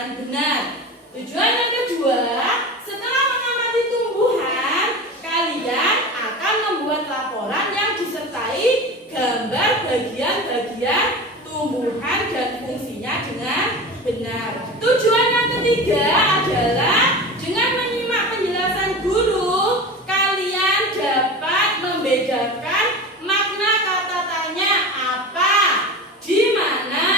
dengan benar. Tujuan yang kedua, setelah mengamati tumbuhan, kalian akan membuat laporan yang disertai gambar bagian-bagian tumbuhan dan fungsinya dengan benar. Tujuan yang ketiga adalah dengan menyimak penjelasan guru, kalian dapat membedakan makna kata tanya apa, di mana,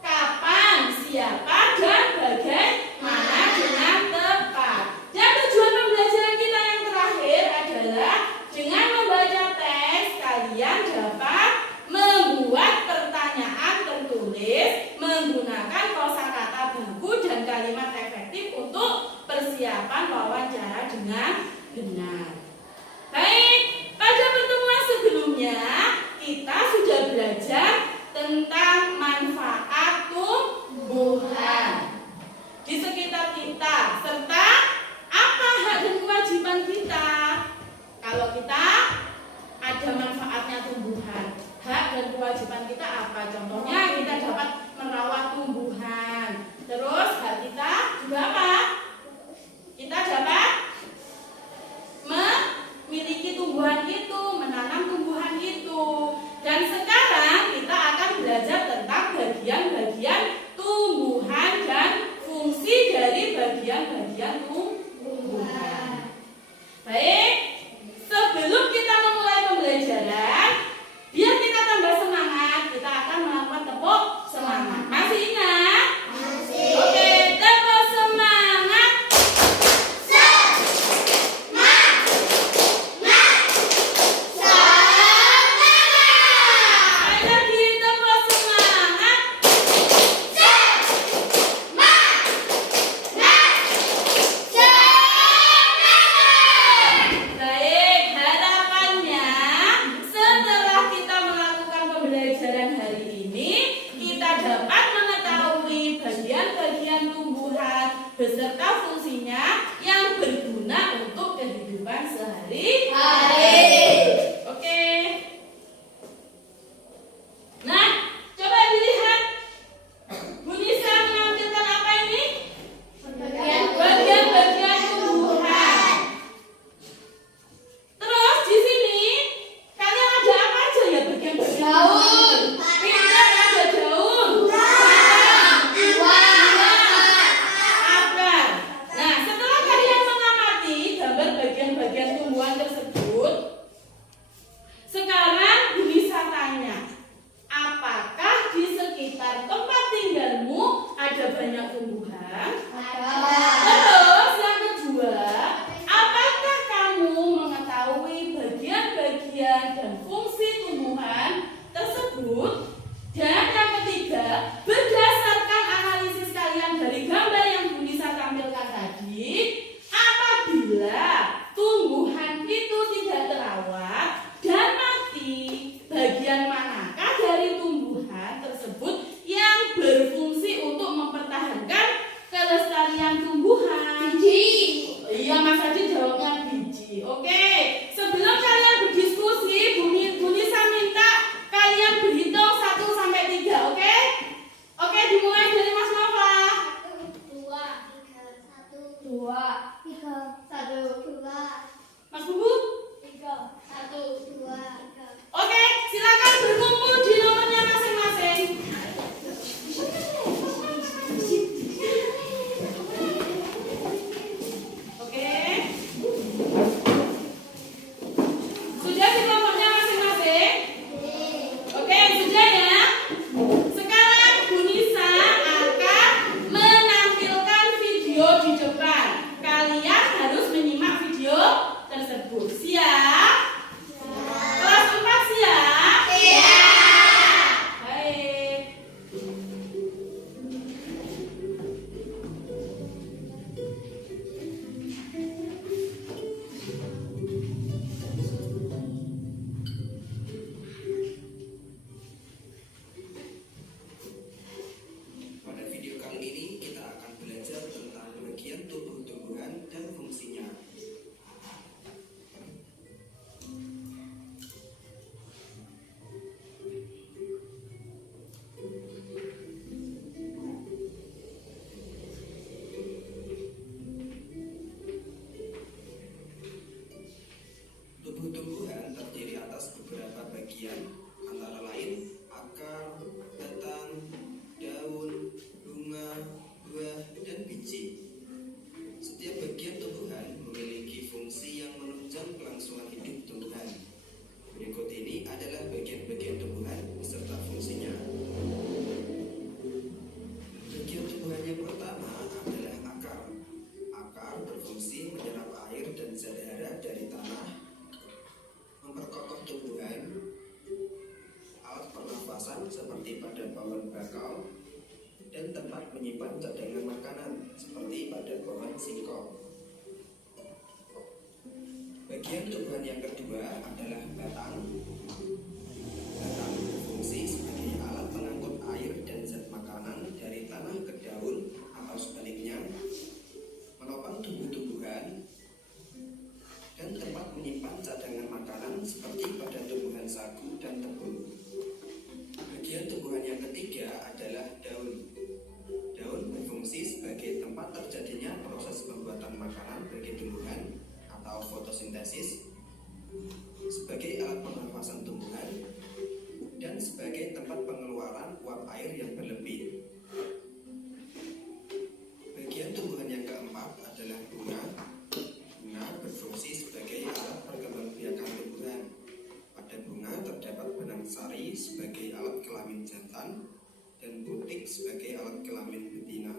kapan, siapa, dan bagaimana dengan tepat. Dan tujuan pembelajaran kita yang terakhir adalah dengan membaca teks, kalian dapat membuat pertanyaan tertulis menggunakan kosakata baku dan kalimat efektif untuk persiapan wawancara dengan benar. Baik, pada pertemuan sebelumnya kita sudah belajar tentang manfaat tumbuhan di sekitar kita serta apa hak dan kewajiban kita. Kalau kita ada manfaatnya tumbuhan, hak dan kewajiban kita apa? Contohnya kita dapat merawat tumbuhan. Terus hak kita juga apa? Kita dapat dan tempat menyimpan cadangan makanan seperti pada pohon singkong. Bagian tumbuhan yang kedua adalah batang. Batang berfungsi sebagai alat pengangkut air dan zat makanan dari tanah ke daun atau sebaliknya, menopang tumbuh-tumbuhan, dan tempat menyimpan cadangan makanan seperti pada tumbuhan sagu dan tebu. Bagian tumbuhan yang ketiga adalah daun. Daun berfungsi sebagai tempat terjadinya proses pembuatan makanan bagi tumbuhan atau fotosintesis, sebagai alat pernafasan tumbuhan, dan sebagai tempat pengeluaran uap air yang berlebih. Bagian tumbuhan yang keempat adalah bunga. Bunga berfungsi sebagai alat perkembangbiakan tumbuhan. Pada bunga terdapat benang sari sebagai alat kelamin jantan dan butik sebagai alat kelamin betina.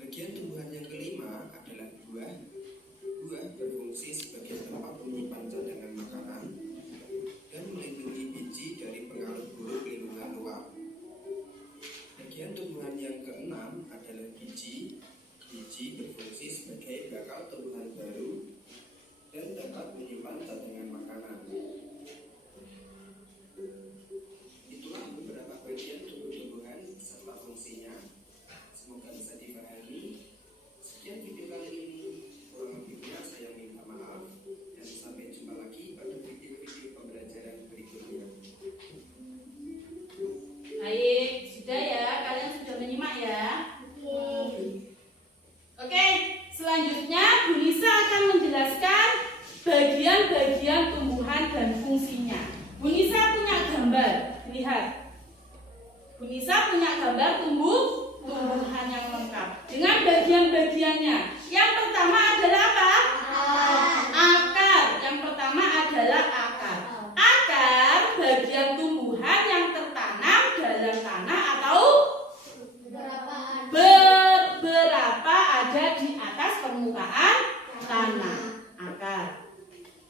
Bagian tumbuhan yang kelima adalah buah. Buah berfungsi sebagai tempat menyimpan cadangan makanan dan melindungi biji dari pengaruh buruk lingkungan luar. Bagian tumbuhan yang keenam adalah biji. Biji berfungsi sebagai bakal tumbuhan baru dan dapat menyimpan cadangan makanan. Itulah beberapa bagian tumbuh-tumbuhan serta fungsinya. Semoga bisa dipahami. Sekian video kali ini. Kurang lebihnya saya minta maaf, dan sampai jumpa lagi pada video-video pembelajaran berikutnya. Baik, sudah ya, kalian sudah menyimak ya. Oke, selanjutnya Bu Nisa akan menjelaskan bagian-bagian tumbuhan dan fungsinya. Bu Nisa punya gambar, lihat. Bu Nisa punya gambar tumbuhan yang lengkap dengan bagian-bagiannya. Yang pertama adalah apa? Akar. Yang pertama adalah akar. Akar bagian tumbuhan yang tertanam dalam tanah atau beberapa ada di atas permukaan tanah. Akar.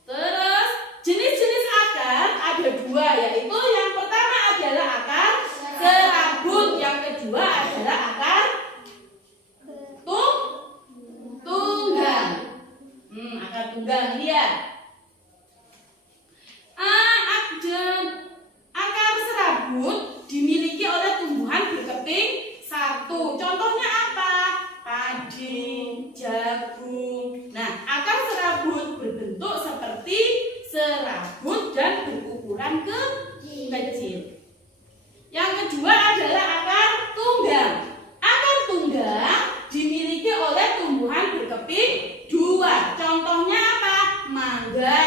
Terus jenis-jenis akar ada dua, yaitu yang pertama adalah akar serabut, yang kedua adalah akar tunggang. Akar tunggang ini ya. Akar serabut dimiliki oleh tumbuhan berkeping satu. Contohnya apa? Padi, jagung. Nah, akar serabut berbentuk seperti serabut dan berukuran kecil. Yang kedua adalah akar tunggang. Akar tunggang dimiliki oleh tumbuhan berkeping dua. Contohnya apa? Mangga,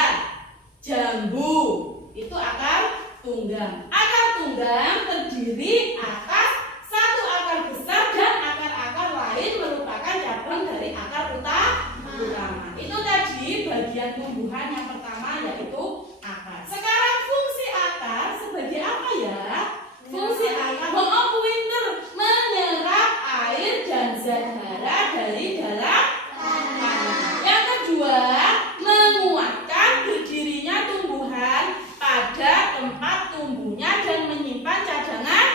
jambu. Itu akar tunggang. Akar tunggang terdiri atas satu akar besar dan akar-akar lain merupakan cabang dari akar utama. Itu tadi bagian tumbuhan yang pertama, yaitu akar. Sekarang fungsi akar sebagai apa ya? Fungsi akar menyerap air dan zat hara dari dalam tanah. Yang kedua, menguatkan berdirinya tumbuhan pada tempat tumbuhnya dan menyimpan cadangan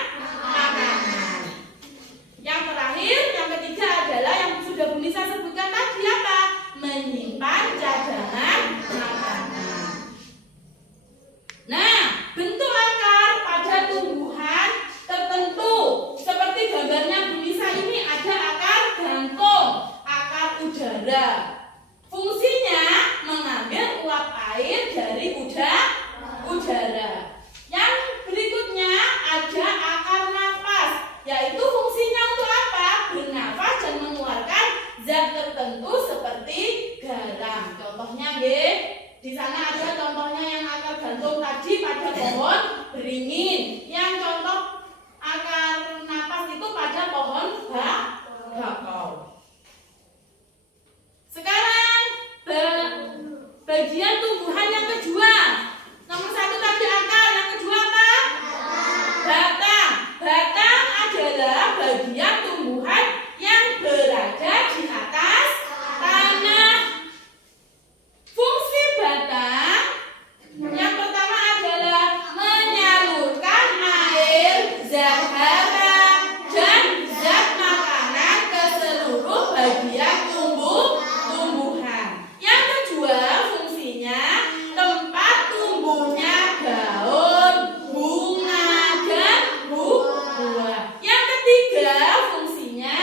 zat hara dan zat makanan ke seluruh bagian tumbuhan. Yang kedua, fungsinya tempat tumbuhnya daun, bunga, dan buah. Yang ketiga, fungsinya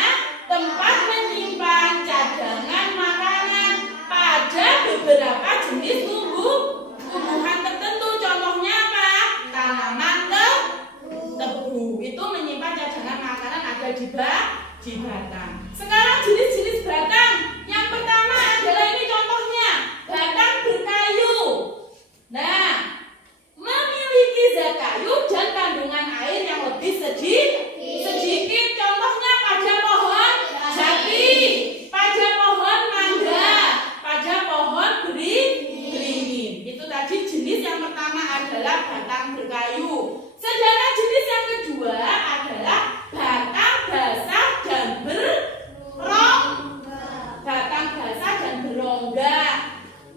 tempat menyimpan cadangan makanan pada beberapa jenis tumbuhan tertentu. Contohnya apa? Tanaman tebu itu menyimpan cadangan makanan ada di batang. Sekarang jenis-jenis batang. Yang pertama adalah ini contohnya, batang berkayu. Nah, memiliki zat kayu dan kandungan air yang lebih sedikit. Contohnya pada pohon jati, pada pohon mangga, pada pohon beringin. Itu tadi jenis yang pertama adalah batang berkayu. Sedangkan jenis yang kedua adalah batang basah dan berongga.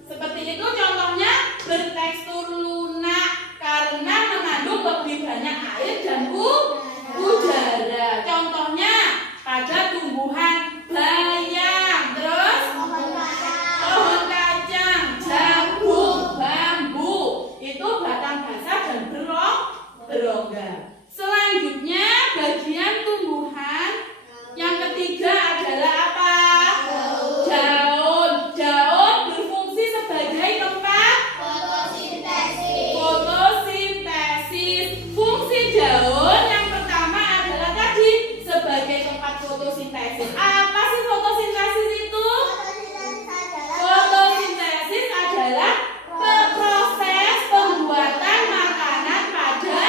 Seperti itu contohnya, bertekstur lunak karena mengandung lebih banyak air dan udara. Contohnya pada tumbuhan bayam, terus pohon kacang, jagung, bambu. Itu batang basah dan berongga. Selanjutnya bagian tumbuhan yang ketiga adalah apa? Daun berfungsi sebagai tempat fotosintesis. Fungsi daun yang pertama adalah tadi sebagai tempat fotosintesis. Apa sih fotosintesis itu? Fotosintesis adalah proses pembuatan makanan pada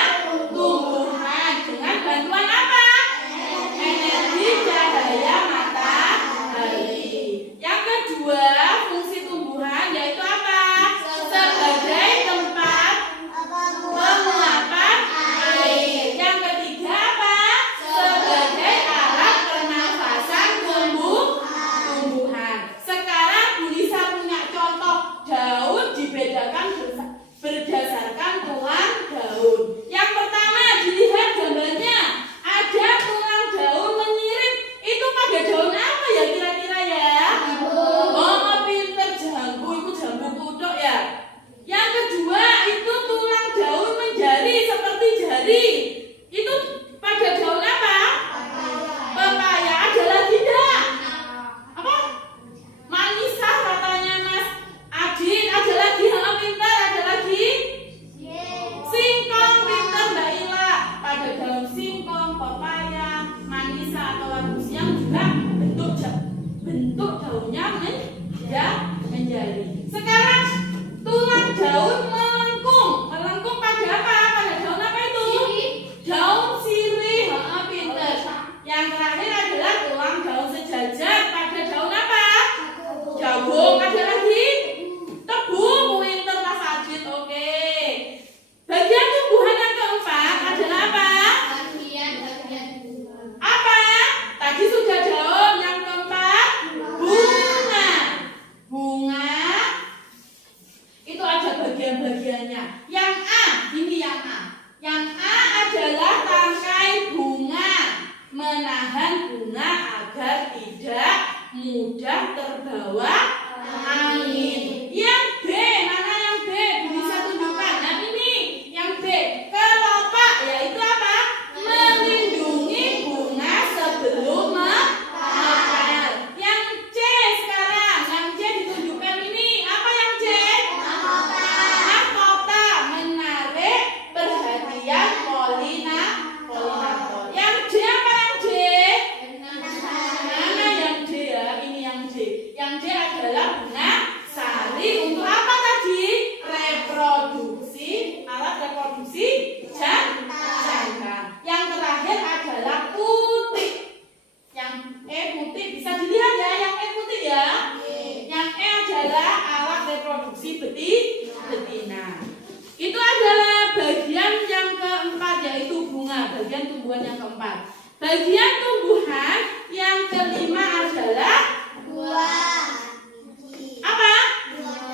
tumbuhan dengan bantuan apa? Energi cahaya matahari. Yang kedua, fungsi tumbuhan yaitu apa? Sebagai tempat penguapan air. Yang ketiga apa? Sebagai alat pernafasan tumbuhan. Sekarang Bu Lisa punya contoh daun dibedakan berdasarkan tulang daun. Yang pertama, dilihat gambarnya, ada tulang daun menyirip. Itu pada daun apa ya kira-kira ya? Oh, pinter, jambu. Itu jambu kutuk ya. Yang kedua, itu tulang daun menjari seperti jari. Itu pada daun apa? Pepaya. Ada lagi enggak? Apa? Manisa katanya Mas Adin. Ada lagi? Pinter. Ada lagi? Singkong. Pinter Mbak Ila. Pada daun singkong, pepaya, manisa atau labu siam juga bentuk daunnya menjadi. Sekarang tulang daun melengkung. Melengkung pada apa? Pada daun apa itu? Daun sirih. Pinter. Yang terakhir adalah tulang daun sejajar pada daun apa? Jagung. Ada lagi? Tebu. Pinter Mas Adit. Oke. Bagian tumbuhan yang keempat adalah apa? Apa? Tadi sudah daun. Yang keempat bunga. Itu ada bagian-bagiannya. Yang A, ini yang A. Yang A adalah tangkai bunga, menahan bunga agar tidak mudah terbawa angin. Yang B, mana yang B? Bisa tunjukkan. Nah ini yang B, kelopak, yaitu apa? Melindungi bunga sebelum mekar. Yang C sekarang, yang C ditunjukkan ini. Apa yang C? Mahkota, menarik perhatian polinator. Yang D apa yang D? Mana yang D ya? Ini yang D. Yang D adalah bunga sari. Untuk apa tadi? Reproduksi, alat reproduksi jantan. Yang terakhir adalah putik. Yang E putik bisa dilihat ya, yang E putik ya. Yang E adalah alat reproduksi betina. Itu adalah bagian yang keempat, yaitu bunga, bagian tumbuhan yang keempat. Bagian tumbuhan yang kelima adalah buah. apa?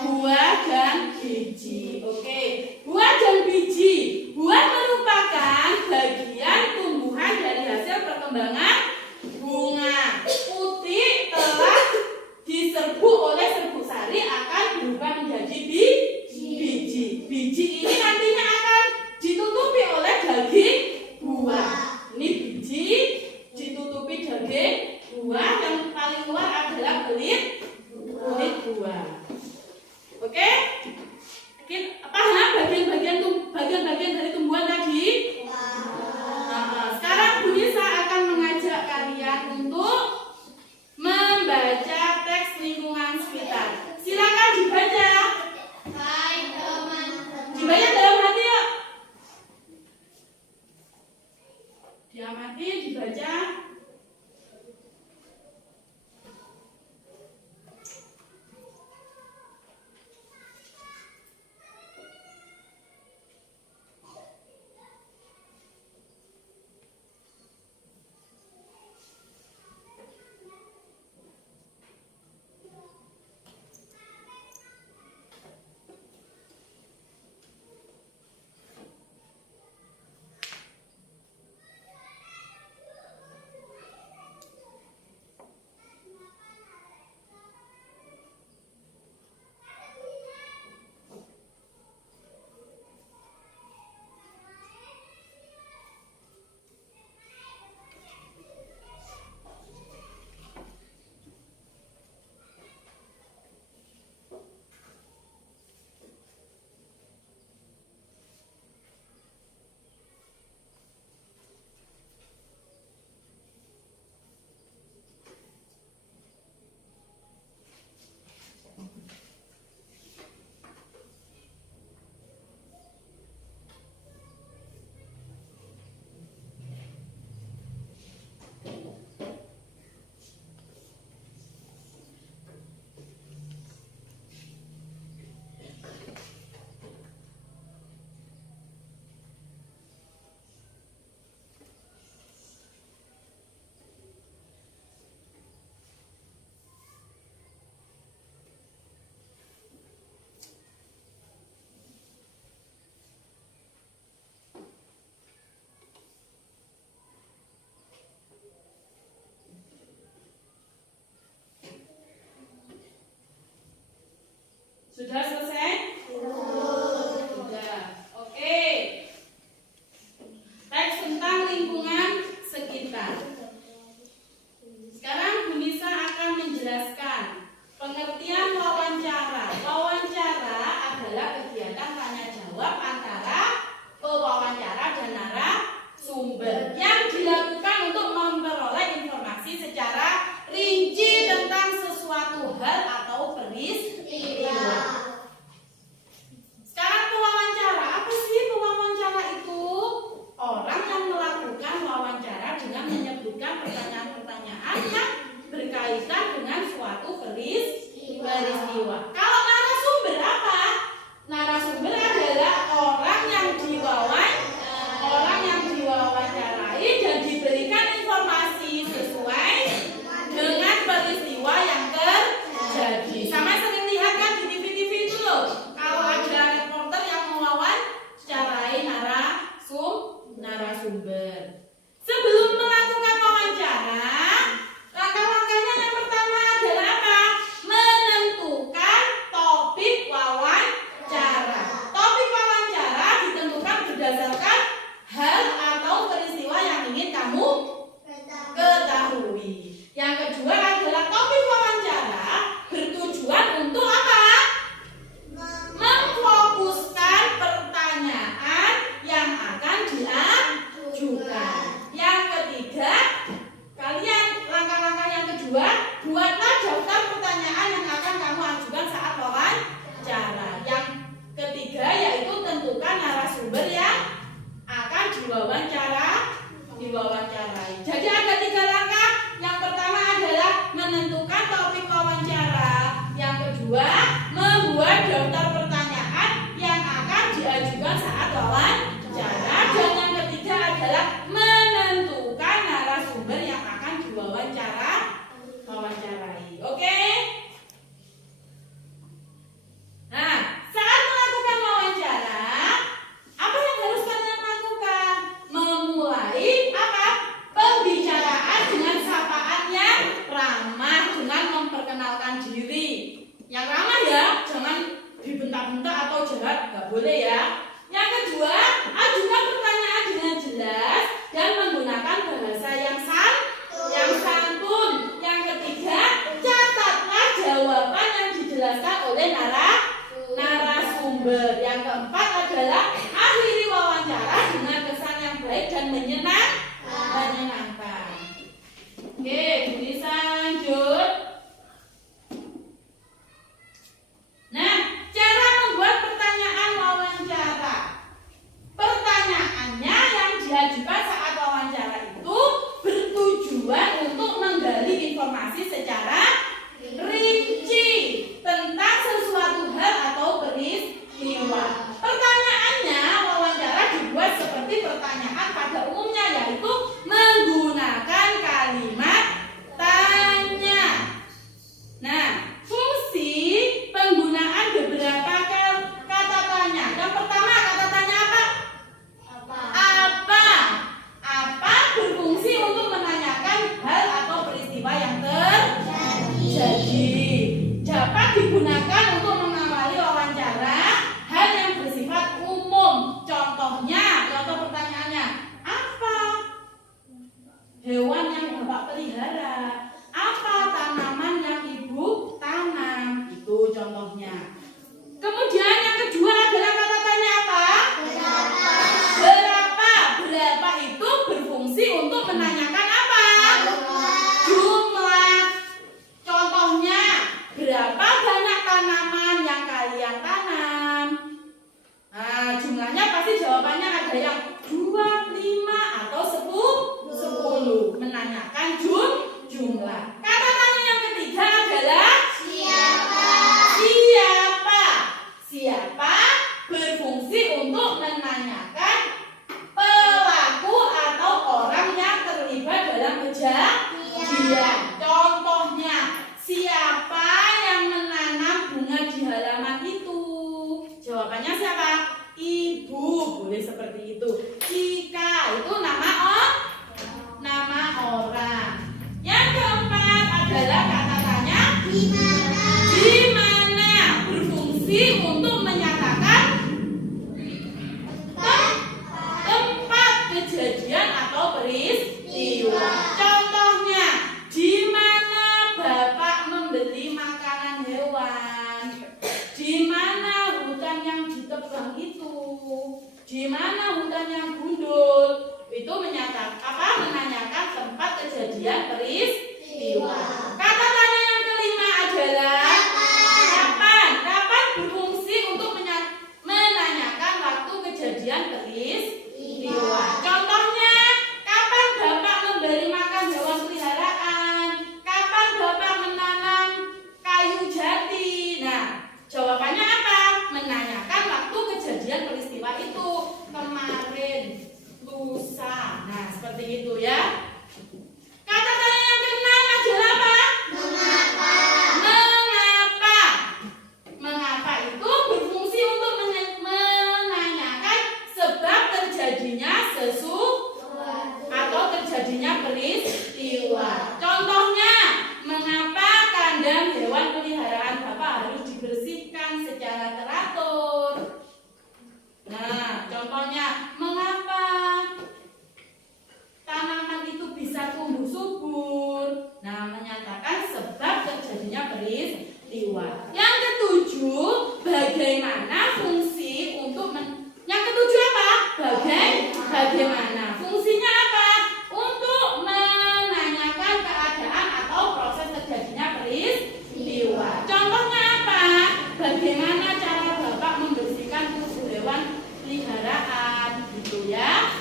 Buah dan biji. Oke, buah dan biji. Buah merupakan bagian perkembangan bunga. Putih telah diserbu oleh serbuk sari akan berubah menjadi biji. Biji ini nantinya akan ditutupi oleh daging buah. Ini biji ditutupi daging buah, yang paling luar adalah kulit buah. Oke? Paham bagian-bagian dari tumbuhan tadi? Nah, sekarang Bu Nisa akan mengajak kalian untuk membaca teks lingkungan sekitar. Silakan dibaca. Dibaca dalam hati yuk. Diamati, dibaca. Sudah selesai? Sudah. Oke. Teks tentang lingkungan sekitar. Sekarang Bu Nisa akan menjelaskan pengertian wawancara. Wawancara adalah kegiatan tanya jawab antara pewawancara dan narasumber yang dilakukan untuk memperoleh informasi secara rinci tentang sesuatu hal atau peristiwa. Sekarang pewawancara, apa sih pewawancara itu? Orang yang melakukan wawancara dengan menyebutkan pertanyaan-pertanyaan yang berkaitan dengan suatu peristiwa. Kalau narasumber apa? Narasumber adalah orang yang diwawancarai dan diberikan informasi sesuai dengan peristiwa yang terjadi. Sama sering lihat kan di TV-TV itu loh. Kalau ada reporter yang mewawancarai narasumber. Sebelum melakukan wawancara, langkah-langkahnya yang pertama adalah apa? Menentukan topik wawancara. Topik wawancara ditentukan berdasarkan hal atau peristiwa yang ingin kamu ketahui. Yang kedua adalah topik wawancara bertujuan untuk apa? Memfokuskan pertanyaan yang akan diajukan. Yang ketiga, langkah-langkah yang kedua, buatlah daftar pertanyaan yang akan kamu ajukan saat wawancara. Yang ketiga yaitu tentukan narasumber yang akan diwawancarai. Jadi ada 3 langkah. Yang pertama adalah menentukan topik wawancara. Yang kedua, membuat daftar pertanyaan yang akan diajukan saat wawancara. Dan yang ketiga adalah menentukan narasumber yang akan diwawancarai. Oke? Nah, saat melakukan wawancara, apa yang harus kalian lakukan? Memulai apa? Pembicaraan. pelihara. Apa tanaman yang ibu tanam? Itu contohnya. Kemudian yang kedua adalah kata tanya apa? Berapa. Berapa itu berfungsi untuk menanyakan apa? Jumlah. Contohnya, berapa banyak tanaman yang kalian tanam? Nah, jumlahnya pasti jawabannya ada yang 2, 5, atau 10. Menanyakan jumlah. Kata tanya yang ketiga adalah siapa. Siapa berfungsi untuk menanyakan pelaku atau orang yang terlibat dalam kejadian. Contohnya, siapa yang menanam bunga di halaman itu? Jawabannya siapa? Ibu. Boleh seperti itu. Ika itu nama orang. Yang keempat adalah kata tanya di mana berfungsi untuk menyatakan tempat kejadian atau peristiwa. Contohnya, di mana Bapak membeli makanan hewan? Di mana hutan yang ditebang itu? Di mana hutan yang gundul? Itu menanyakan tempat kejadian peristiwa. Kata tanya yang kelima adalah kapan berfungsi untuk menanyakan waktu kejadian peristiwa. Contohnya, kapan Bapak memberi makan hewan peliharaan? Kapan Bapak menanam kayu jati? Nah, jawabannya apa? Menanyakan waktu kejadian peristiwa itu. Kemarin, lusa. Nah, seperti itu ya. Kata tanya yang keenam adalah apa? Mengapa itu berfungsi untuk menanyakan sebab terjadinya atau terjadinya peristiwa. Contohnya, mengapa kandang hewan peliharaan Bapak harus dibersihkan secara teratur? Nah, contohnya, mengapa tanaman itu bisa tumbuh subur? Nah, menyatakan sebab terjadinya peristiwa. Yang ketujuh, bagaimana fungsi untuk yang ketujuh apa? Bagaimana fungsinya apa? Untuk menanyakan keadaan atau proses terjadinya peristiwa. Contohnya apa? Bagaimana cara Bapak membersihkan tubuh hewan peliharaan, gitu ya.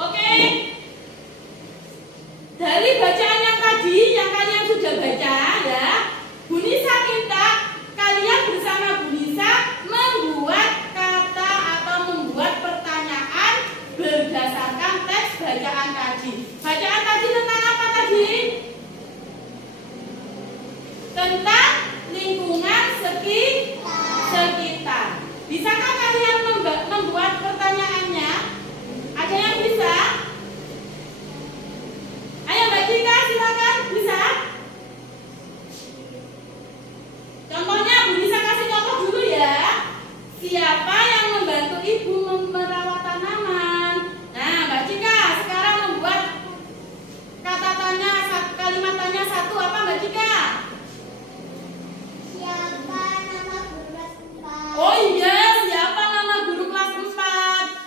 Oke. Dari bacaan yang tadi yang kalian sudah baca ya, Bu Nisa minta kalian bersama Bu Nisa membuat kata atau membuat pertanyaan berdasarkan teks bacaan tadi. Bacaan tadi tentang apa tadi? Tentang lingkungan sekitar. Bisakah kalian membuat pertanyaannya? Ada yang bisa? Ayo Mbak Cika, silakan. Bisa? Contohnya, Bu Nisa kasih contoh dulu ya. Siapa yang membantu ibu merawat tanaman? Nah, Mbak Cika sekarang membuat kata tanya, kalimat tanya satu apa Mbak Cika? Siapa nama guru kelas 4? Oh iya, siapa nama guru kelas 4?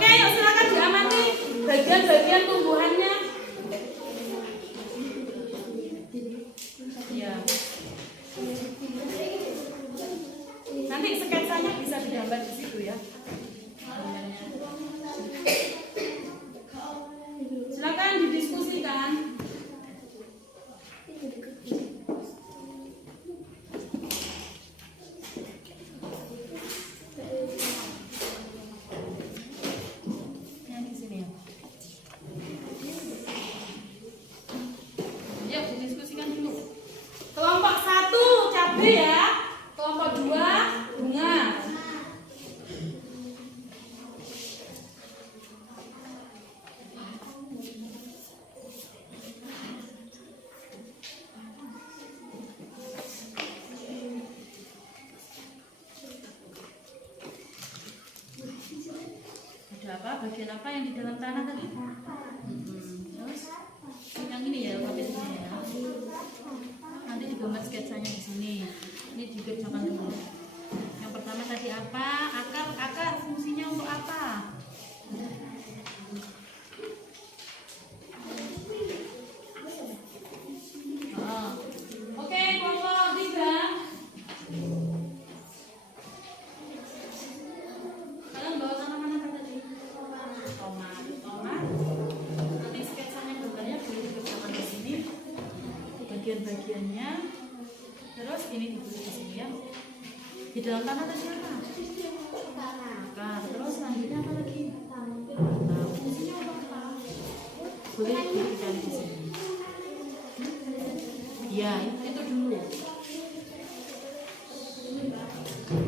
Oke, yuk silakan diamati bagian-bagian tumbuhannya. Ya. Nanti sketsanya bisa digambar di situ ya. Silakan didiskusikan. Yang di sini ya. Yuk didiskusikan dulu. Kelompok 1 cabai ya. Kelompok 2 bunga. Ada apa? Bagian apa yang di dalam tanah tadi? Terus yang ini ya, pakai di sini ya. Nanti digambar sketsanya di sini. Ini dikerjakan dulu. Yang pertama tadi apa? Akar fungsinya untuk apa? Oh. Oke, kelompok 3. Kalian bawa tanaman apa tadi? Tomat. Nanti sketsanya gambarnya boleh dikerjakan di sini. Bagian-bagiannya. Terus ini ditulis di sini ya. Di dalam tanah tadi apa? Akar. Terus selanjutnya apa lagi? Nah, fungsinya apa? Boleh dicari di sini. Ya, itu dulu.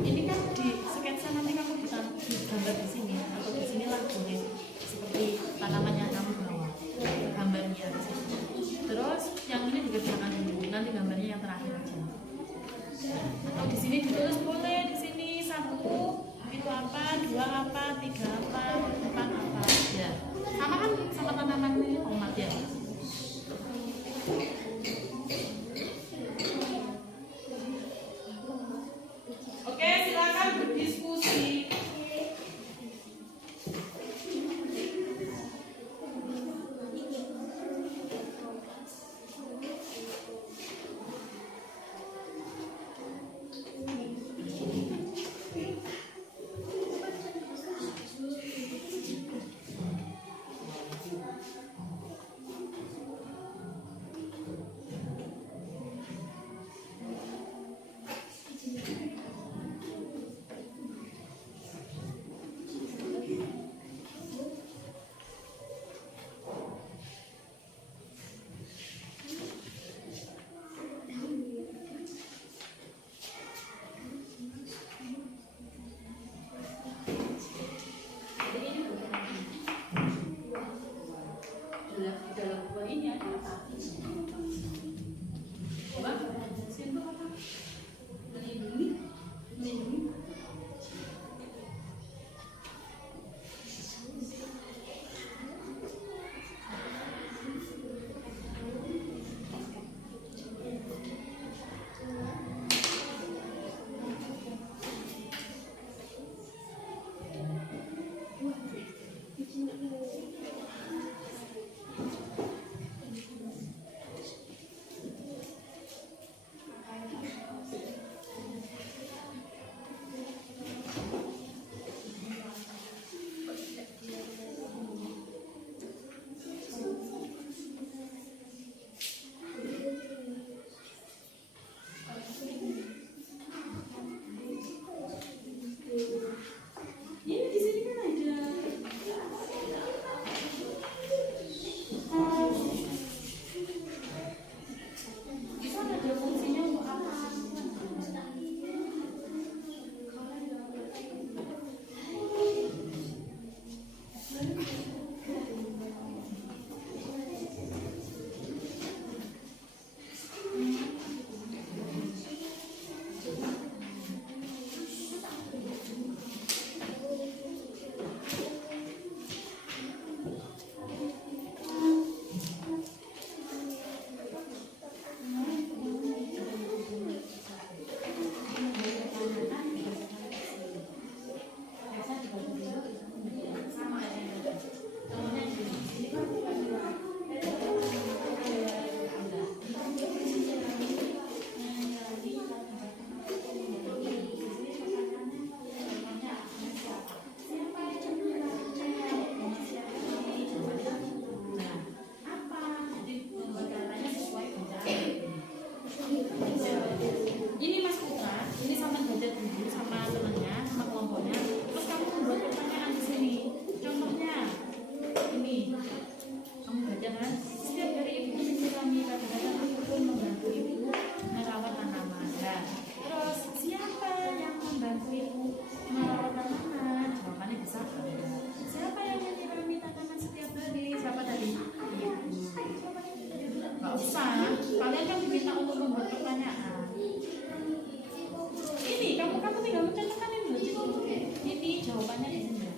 Ini kan di sketsa nanti kamu digambar di sini atau di sini lah boleh. Seperti tanaman yang kamu bawa, gambarnya di sini. Terus yang ini dikerjakan dulu. Nanti gambarnya yang terakhir aja. Atau di sini ditulis boleh, di sini 1 itu apa, 2 apa, 3 apa, 4 apa. Ya, sama kan sama tanaman ini tomat ya. Oke, silakan berdiskusi. Dalam buah ini ada apa? Coba, siapa apa? Melindungi. Nggak usah, kalian kan diminta untuk membuat pertanyaan. Ini kamu tinggal mencontohkan ini loh, ini jawabannya di sini.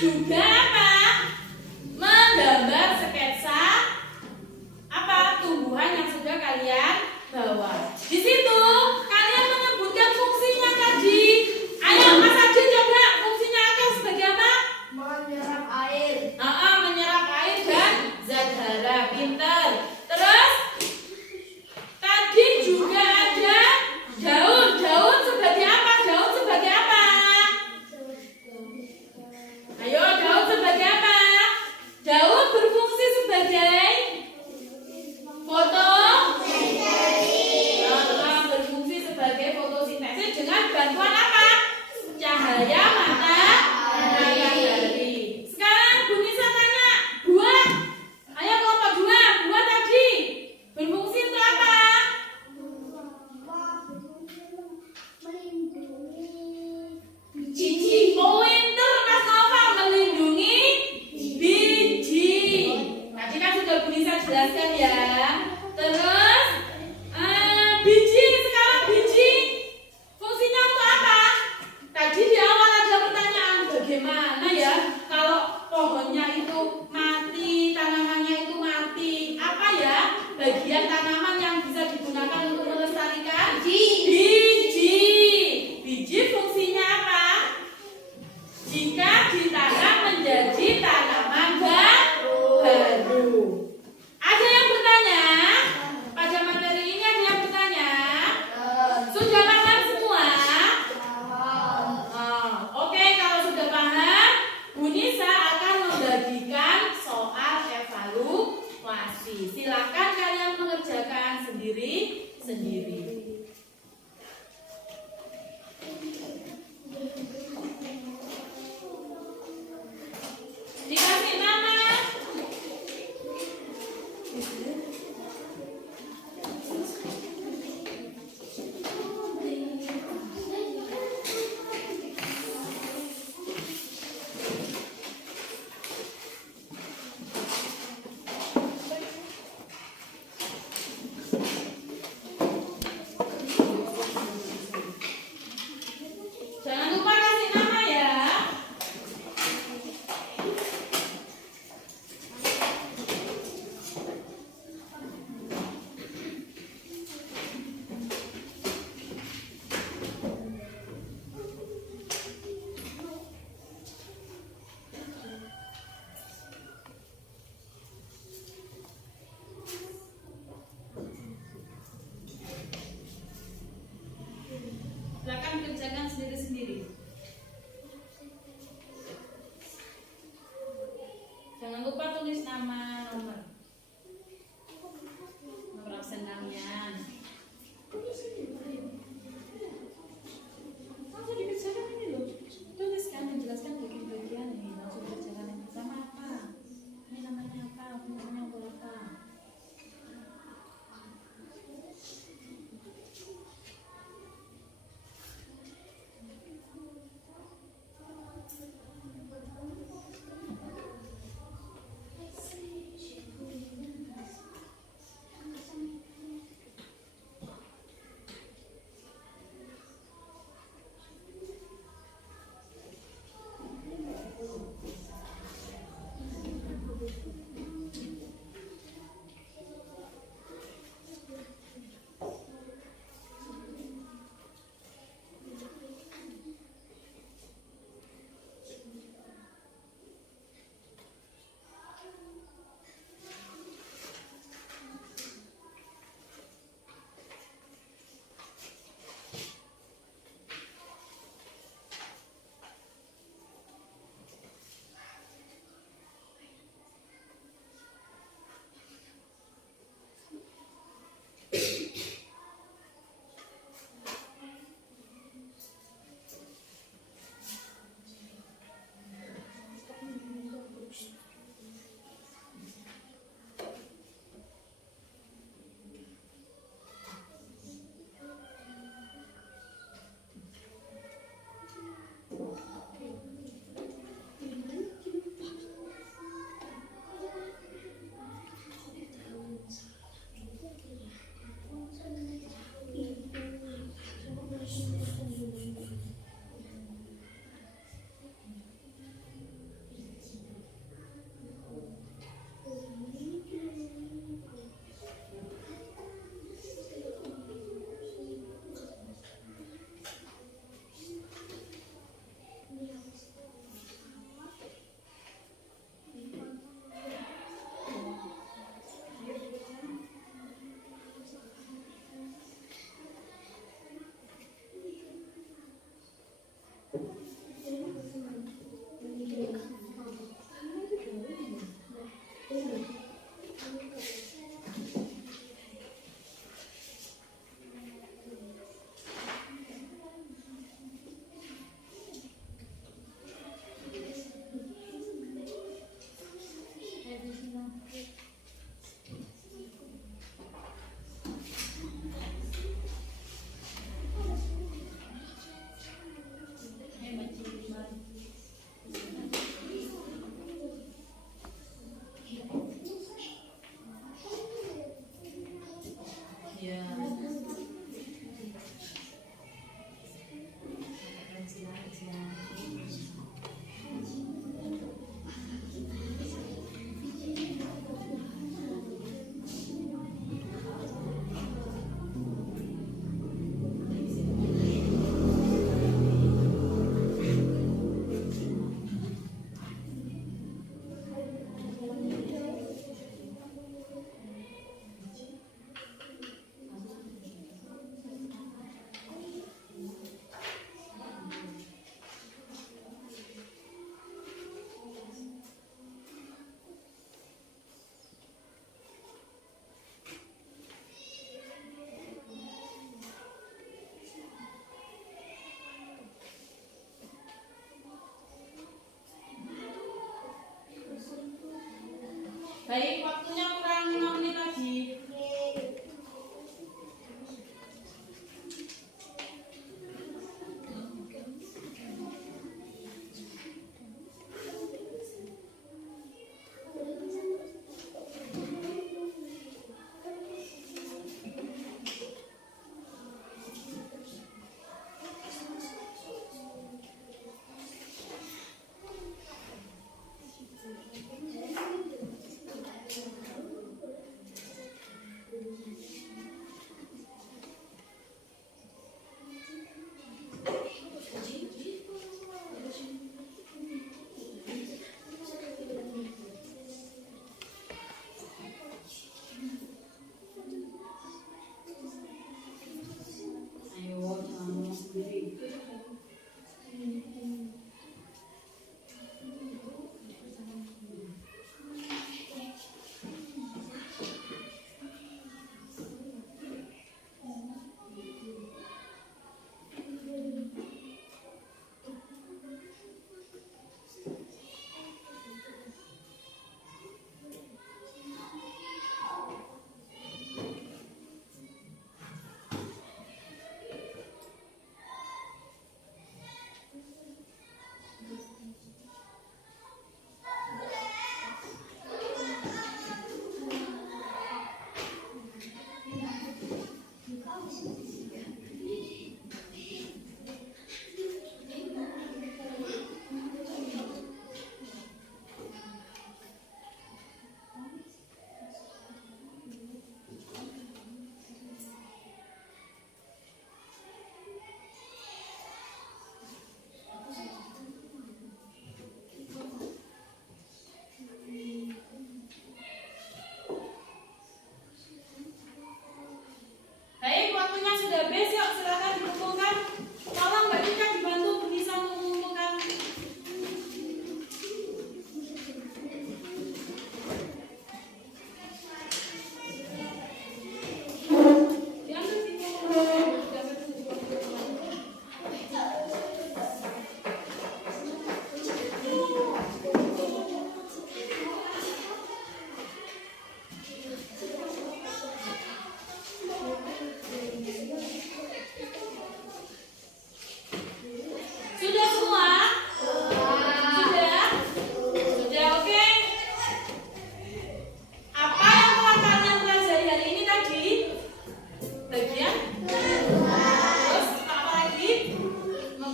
juga apa? Menggambar sketsa apa? Tumbuhan yang sudah kalian bawa. Di situ kalian menyebutkan fungsinya tadi. Ayo Mas Adi coba fungsinya akan sebagai apa? Menyerap air. Menyerap air dan zat hara. Pinter. Terus tadi juga ada daun. Daun sebagai apa? Daun sebagai apa? Ayo daun sebagai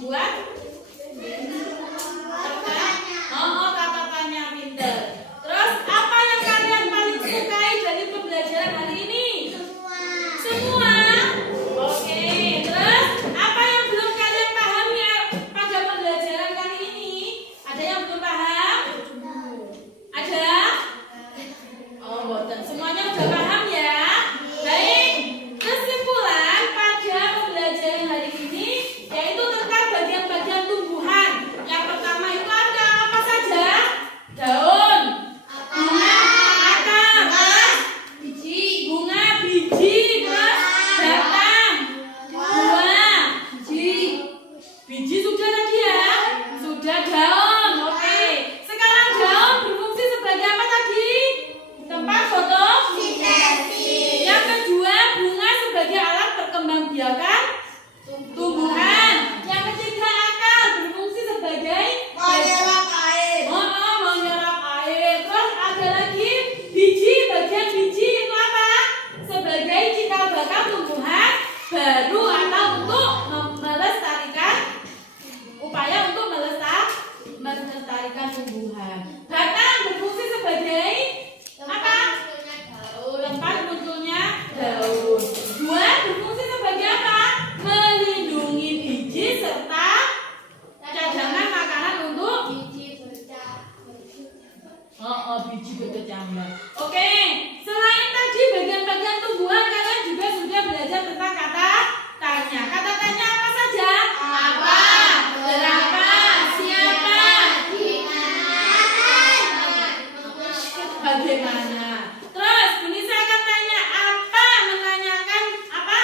membuat kata tanya pinter. Terus apa yang kalian paling sukai dari pembelajaran hari ini? Semua. Oke. Terus apa yang belum kalian pahami ya pada pembelajaran kali ini? Ada yang belum paham? Ada? Oh, boten. Semuanya udah paham ya? Baik. Kesimpulan pada pembelajaran hari ini yaitu tentang bagian-bagian tumbuhan. Yang pertama itu ada apa saja? Daun, bunga, akar, biji, bunga, biji, terus batang, buah, biji sudah tadi ya? Sudah daun, oke. Sekarang daun berfungsi sebagai apa tadi? Tempat fotosintesis. Yang kedua, bunga sebagai alat perkembangbiakan tumbuhan. Yang ketiga, akar berfungsi sebagai Menyerap air. menyerap air. Terus ada lagi biji, bagian biji itu apa? Sebagai cikal bakal tumbuhan baru atau untuk melestarikan upaya untuk melestarikan tumbuhan. Batang berfungsi sebagai apa? Tempat munculnya daun. Buah berfungsi sebagai apa? Melindungi biji serta cadangan makanan untuk biji berkecambah. Oke, selain tadi bagian-bagian tumbuhan, kalian juga sudah belajar tentang kata tanya. Kata tanya apa saja? Apa? Berapa? Siapa? Bagaimana? Terus, Bu Nisa akan tanya apa? Menanyakan apa?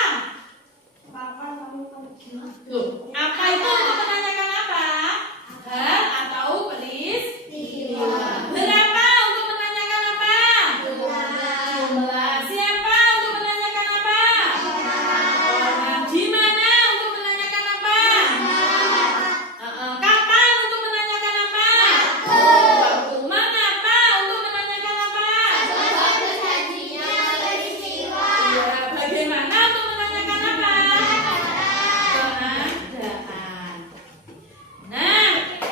Loh, apa itu untuk menanyakan apa? Hal atau peristiwa. Berapa untuk menanyakan apa? Jumlah. Siapa untuk menanyakan apa? Orang. Di mana untuk menanyakan apa? Kapan untuk menanyakan apa? Waktu. Mengapa untuk menanyakan apa? Ya, bagaimana untuk menanyakan apa? Pengadaan. Nah,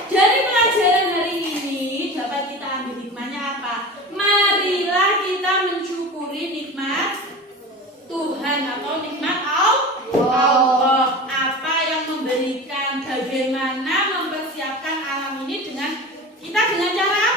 dari pelajaran hari ini dapat kita ambil hikmahnya apa? Marilah kita mensyukuri nikmat Tuhan atau nikmat Allah. Apa yang memberikan, bagaimana mempersiapkan alam ini dengan kita dengan cara